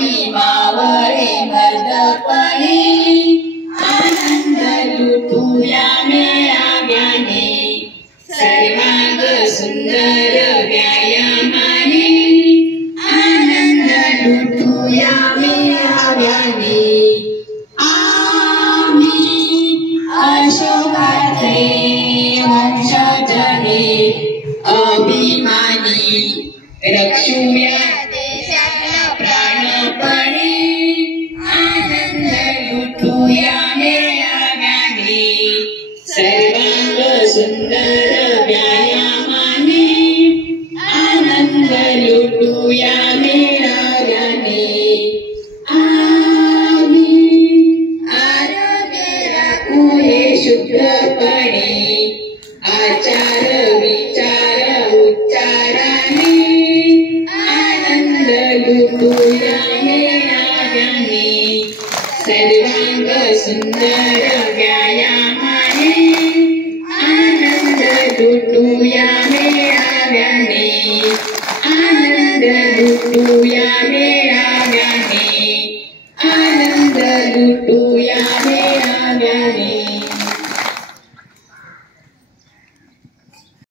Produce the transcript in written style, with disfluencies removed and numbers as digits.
पाणी मावळे मर्दपणे आनंद लुटूया मेळाव्याने सर्वांग सुंदर व्यायामाने आनंद लुटूया मेळाव्याने आम्ही अशोकाचे वंशजने अभिमानी रक्षूया देशाला प्राणपणे आनंद लुटूया मेळाव्याने सर्वांग सुंदर व्यायामाने आनंद लुटूया मेळाव्याने आम्ही आरोग्य राखू हे शुद्धपणे आचार विचार उच्चाराने आनंद लुटूया मेळाव्याने सर्वांग सुंदर व्यायामाने आनंद लुटूया मेळाव्याने आनंद लुटूया मेळाव्याने आनंद लुटूया मेळाव्याने।